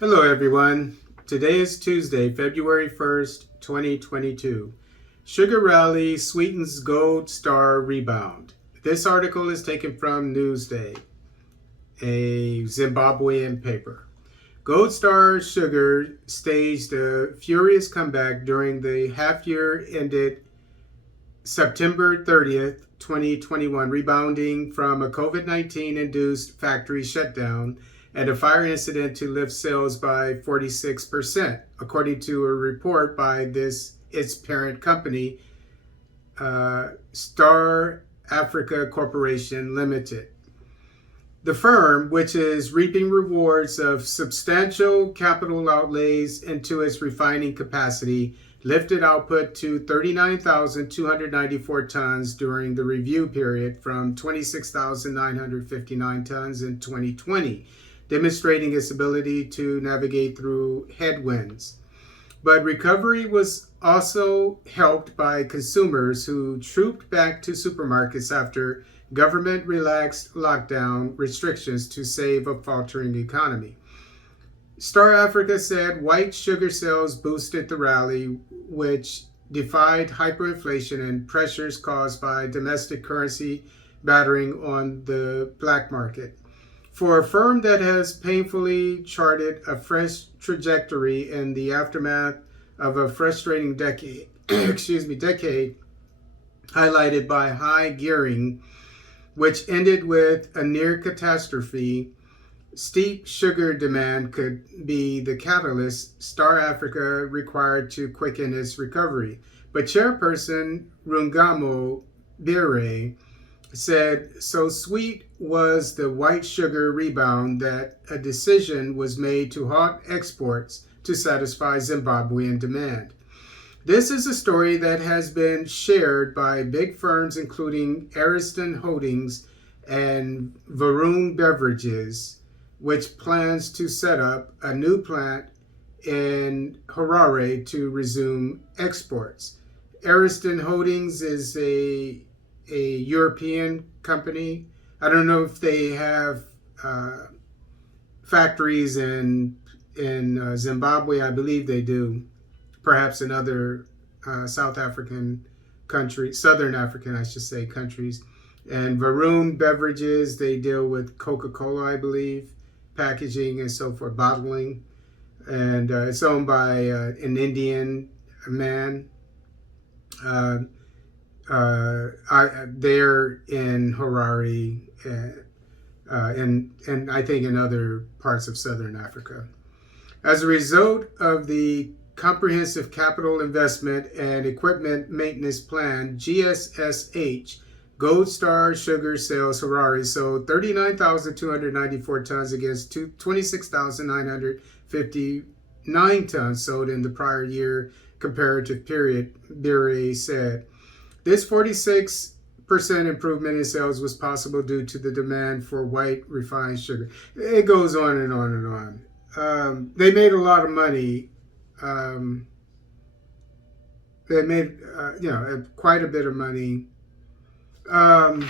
Hello, everyone. Today is Tuesday, February 1st, 2022. Sugar Rally Sweetens Gold Star Rebound. This article is taken from Newsday, a Zimbabwean paper. Gold Star Sugar staged a furious comeback during the half year ended September 30th, 2021, rebounding from a COVID-19 induced factory shutdown and a fire incident to lift sales by 46%, according to a report by its parent company, Star Africa Corporation Limited. The firm, which is reaping rewards of substantial capital outlays into its refining capacity, lifted output to 39,294 tons during the review period from 26,959 tons in 2020, demonstrating its ability to navigate through headwinds. But recovery was also helped by consumers who trooped back to supermarkets after government relaxed lockdown restrictions to save a faltering economy. Star Africa said white sugar sales boosted the rally, which defied hyperinflation and pressures caused by domestic currency battering on the black market. For a firm that has painfully charted a fresh trajectory in the aftermath of a frustrating decade, decade highlighted by high gearing, which ended with a near catastrophe, steep sugar demand could be the catalyst Star Africa required to quicken its recovery. But chairperson Rungamo Bire said so sweet was the white sugar rebound that a decision was made to halt exports to satisfy Zimbabwean demand. This is a story that has been shared by big firms including Ariston Holdings and Varun Beverages, which plans to set up a new plant in Harare to resume exports. Ariston Holdings is a European company. I don't know if they have factories in Zimbabwe. I believe they do. Perhaps in other South African countries, Southern African, I should say, countries. And Varun Beverages, they deal with Coca-Cola, I believe, packaging and so forth, bottling. And it's owned by an Indian man. They're in Harare and I think in other parts of Southern Africa. As a result of the Comprehensive Capital Investment and Equipment Maintenance Plan, GSSH, Gold Star Sugar Sales Harare sold 39,294 tons against 26,959 tons sold in the prior year comparative period, Bire said. This 46% improvement in sales was possible due to the demand for white refined sugar. It goes on and on and on. They made a lot of money. They made quite a bit of money. And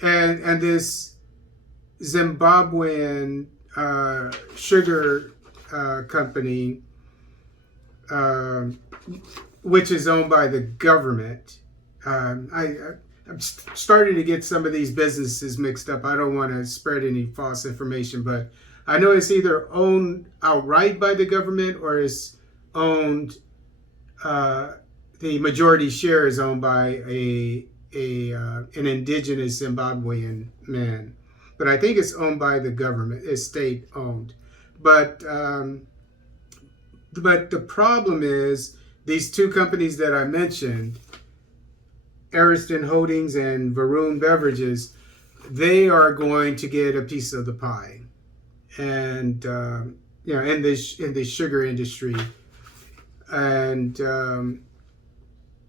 this Zimbabwean sugar company, which is owned by the government. I'm starting to get some of these businesses mixed up. I don't want to spread any false information, but I know it's either owned outright by the government or it's owned, the majority share is owned by an indigenous Zimbabwean man. But I think it's owned by the government. It's state owned. But the problem is these two companies that I mentioned, Ariston Holdings and Varun Beverages, they are going to get a piece of the pie. And in the sugar industry, and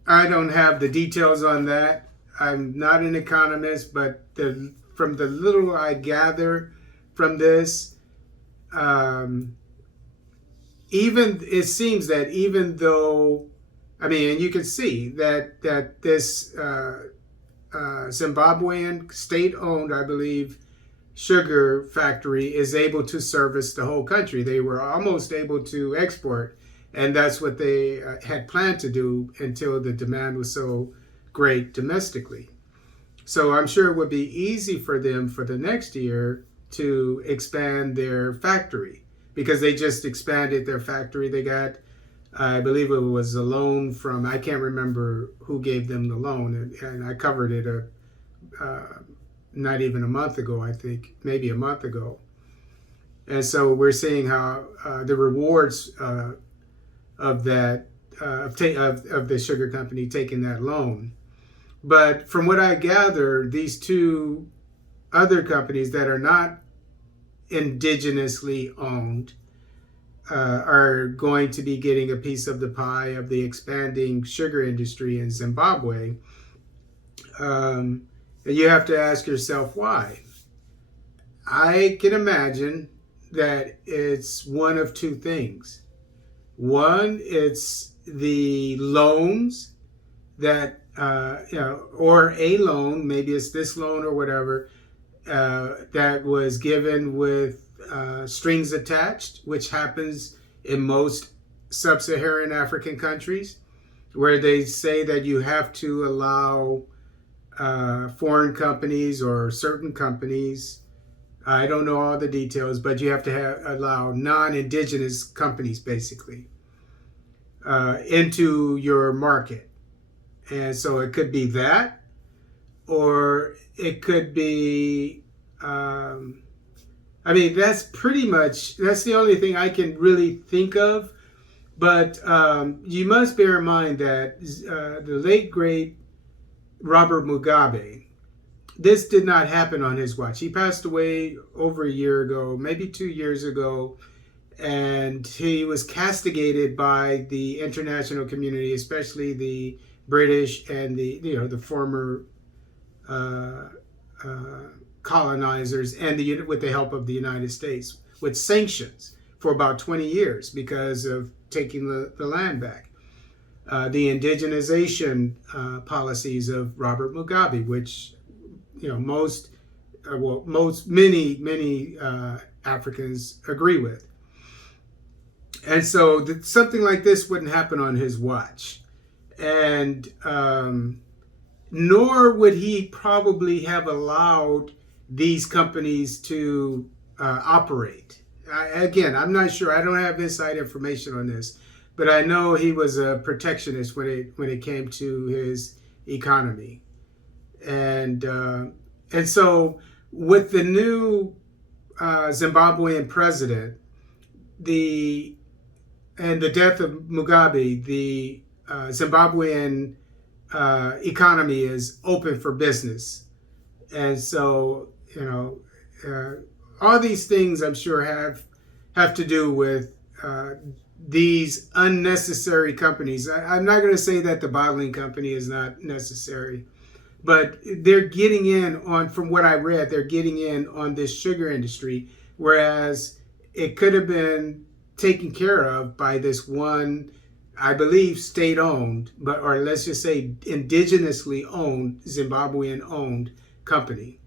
I don't have the details on that. I'm not an economist, but from the little I gather from this, it seems that even though, and you can see that this Zimbabwean state-owned, I believe, sugar factory is able to service the whole country. They were almost able to export, and that's what they had planned to do until the demand was so great domestically. So I'm sure it would be easy for them for the next year to expand their factory, because they just expanded their factory. They got, I believe it was a loan from, I can't remember who gave them the loan, and I covered it not even a month ago, I think, maybe a month ago. And so we're seeing how the rewards of that, of the sugar company taking that loan. But from what I gather, these two other companies that are not indigenously owned are going to be getting a piece of the pie of the expanding sugar industry in Zimbabwe. And you have to ask yourself why. I can imagine that it's one of two things. One, it's the loans that, or a loan, maybe it's this loan or whatever, that was given with strings attached, which happens in most sub-Saharan African countries, where they say that you have to allow foreign companies or certain companies, I don't know all the details, but you have to allow non-indigenous companies basically into your market. And so it could be that, or it could be, that's pretty much, that's the only thing I can really think of. But you must bear in mind that the late, great Robert Mugabe, this did not happen on his watch. He passed away over a year ago, maybe 2 years ago, and he was castigated by the international community, especially the British and the former colonizers, and with the help of the United States, with sanctions for about 20 years because of taking the land back. The indigenization policies of Robert Mugabe, which many Africans agree with. And so something like this wouldn't happen on his watch. And nor would he probably have allowed these companies to operate. Again, I'm not sure. I don't have inside information on this, but I know he was a protectionist when it came to his economy. And so with the new Zimbabwean president, and the death of Mugabe, the Zimbabwean economy is open for business. And so, all these things I'm sure have to do with these unnecessary companies. I'm not going to say that the bottling company is not necessary, but they're getting in on, from what I read, they're getting in on this sugar industry, whereas it could have been taken care of by this one, I believe, state-owned, or let's just say indigenously owned, Zimbabwean-owned company.